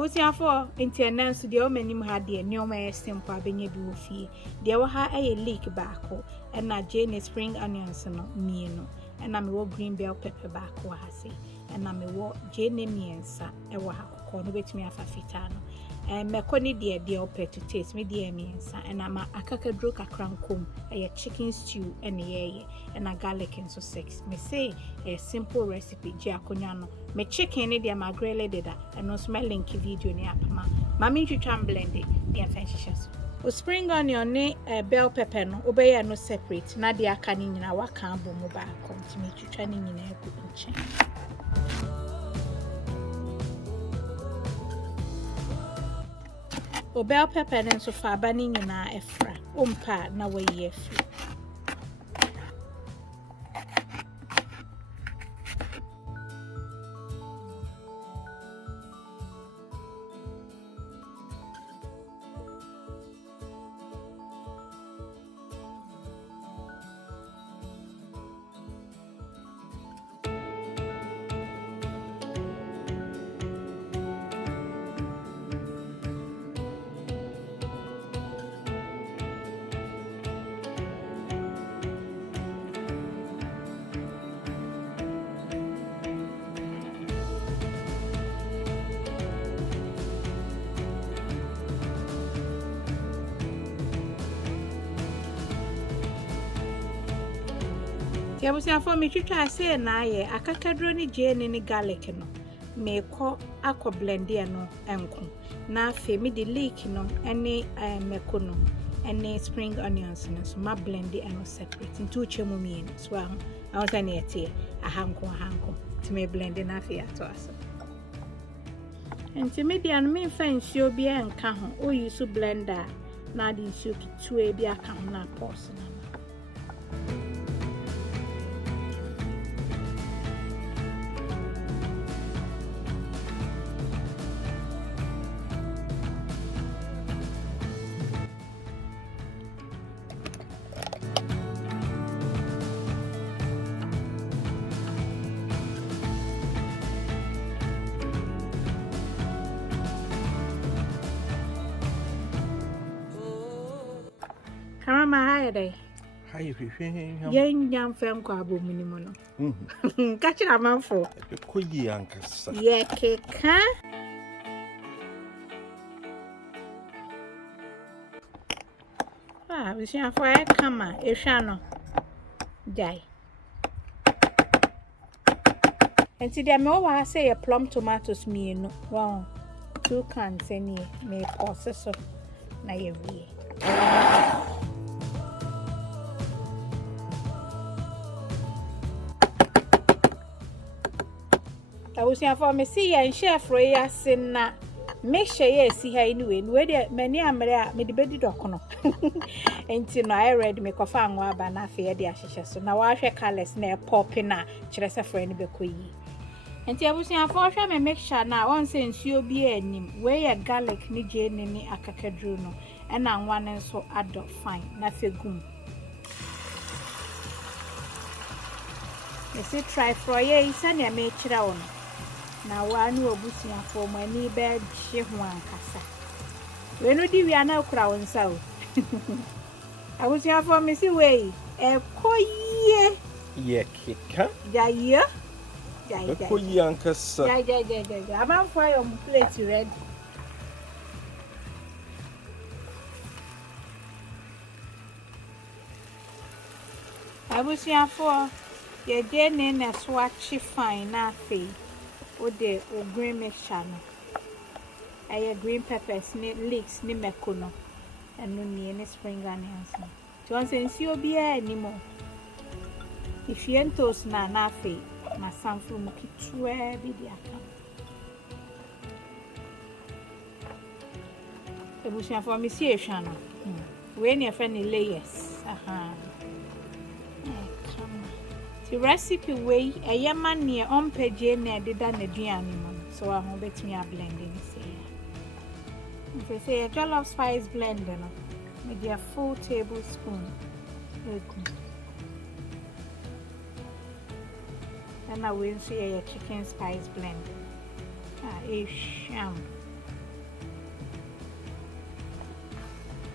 Abusiafo intense de o manim ha de nneoma simple abenye bi wo fie de wo ha leek baako na Jane spring onions no mienu na me wo green bell pepper baako ha se na me wo Jane miensa wo ha kokko no betumi afa fita no mekoni de opet to taste me de miensa na ma akakadro kakrankom chicken stew ye na garlic and so 6 me say a simple recipe ji akonya no me chicken de ma grilled da and no smell link video ni apama mami twitwa blend de afan hihyeso o spring onion ne bell pepper no obeye no separate na de aka ni nyina waka abo mu ba kontimi twitwa ni nyina egu nchen o bell pepper ne so fa ba ni nyina efra ompa na wayi efra Yabusiafo me twitwa ase na aye akakadro ni Jane ni garlic no me ko akọ blend e no enko na afi me de leek no ene meko no ene spring onions no so ma blend e no separate into chemu mi no so ahụ say na ete ahanko ti me blend na afi ato aso enti me dia no me fa nsuo bi enka ho o use blender na de nsuo kitue bi aka ho na pause na Karama hayade. Hi, Yen yam fem kwa abo minimo no. Kachira manfo. Koyi ankasa. Ye keka. We shall for a kama, e shano. Jai. And see, there may say a plum tomatoes me no. Wow. 2 cans any may process of na ye. I was here for me see and share for ya sin na make sure ye see her anyway. Where the many amere me the bedi dokono. Enti no I read me kofa anwa ba na fe de ahihye so na wa hwe colors na pop na kire se friend be koyi. Enti abusia for hwe me make sure na won say nsuo bi anim we ye garlic ni Jane ni akakadru no e na anwa ne so ado fine na fe gum. Me say try for ye isa na me kira won. Na wanu obusia for mani be hye ho ankasa. We no di wi ana kura wonsa o. Abusia for me see we koye Ye keka. Jaya. Koyi ankasa. Jaya. I'm for your plate ready. Abusia for ye Jane na swatch fine na fe. O de o green mixture no. Aye green peppers ni leeks ni meko no. Enu ni any spring onions no. So once nsuo bia animo. If you entos na fe na sanfru mu kitwe bi dia kan. Ebusia for me see ehwa no. We na friend ni layers. Aha. The recipe way a yaman near on page na dida na duane mo. So I won't bet me a blending say. If I say a jollof spice blender no. Maybe a full tablespoon. And I will see a chicken spice blend. Sham.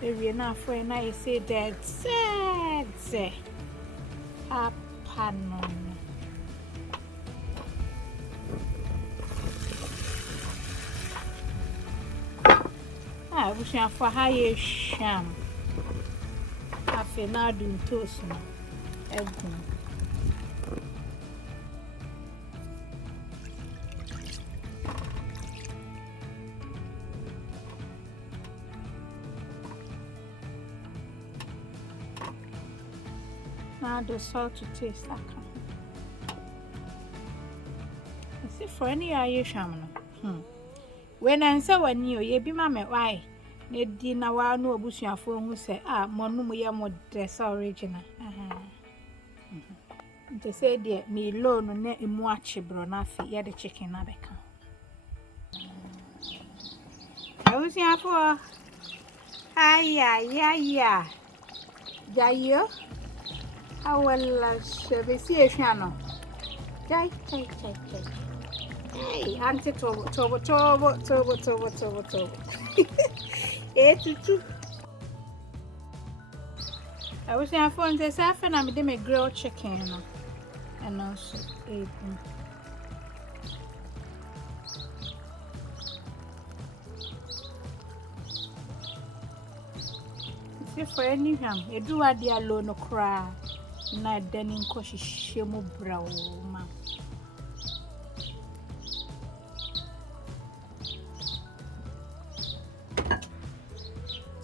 Ewie na afọ na I say that said apanon. Bushia for high sham. Afe na dum toast no. Egg. Now the salt to taste like. I see for any aye sham no. When I say when you be mamma why? Nedi na wa no abusuafo hu se monum ye modest original. Nte say de me loan na emu achebro na afi ye de chicken na beka. Abusuafo ya. Jayo. Awala sebesi ehwa Jai. Hey, auntie tobo. Tutu. I was saying for the saffron and I made grilled chicken and also egg. If for any ham, you do a dear loan or cry, not then in cautious shame brow, ma'am.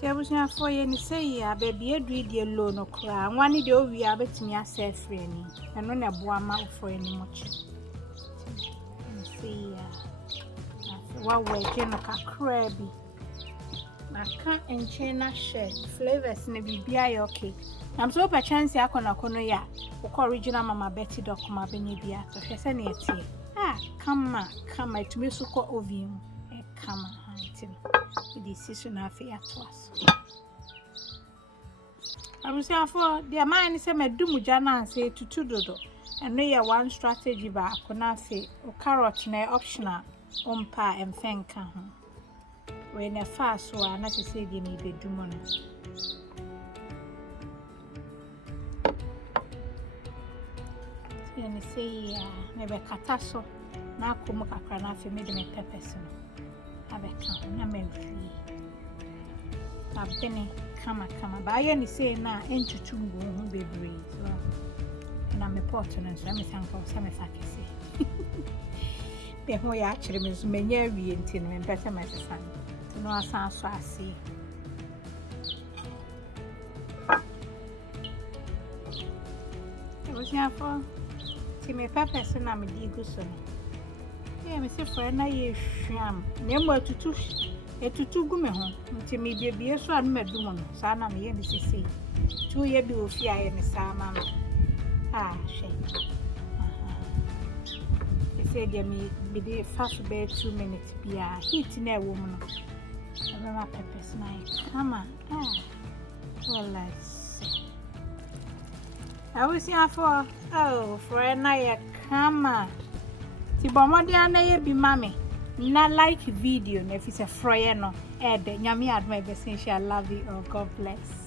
I was not for any say, baby, a dread your loan or cry. One day we are betting yourself friendly, and on a boama for any much. See, what way can a crabby? I can't and chain share flavors in a BBI okay. I'm so by chance I can ya, or original Mamma Betty Doc, my benny so she sent it. Come, to me so called ovium, come hunting. The season of Akwasi. I was saying for the man is a medumujana and say to dodo, and they are one strategy back when I say or carrot na optional umpa and fenka. When a fast one, not to say they may be dumon. Let me say, maybe catasso, now come Accra na for me to make peppers. Have a come, I'm free. I've been come, but I only say now, ain't you too baby? And I'm a portion and so I'm thankful some if I can say. The whole actually means many reading and better my son. To know I sound so I see. It was here for Timmy Peppers and I'm a deguson. Yeah, Mr. Friend, I sham. Name to two gummy home. Timmy be a so I'm a doom. Sana me, Mrs. C. 2 years be with fear and Sama. Shame. They said, yeah, me be the fast bed 2 minutes. Be a heat in a woman. I remember Peppers night. Come on. Well, let's see. I was here for a night. Come on. Tibomodi na be mommy. Na like video if it's a froyeno. Nyami admire essential love you or God bless.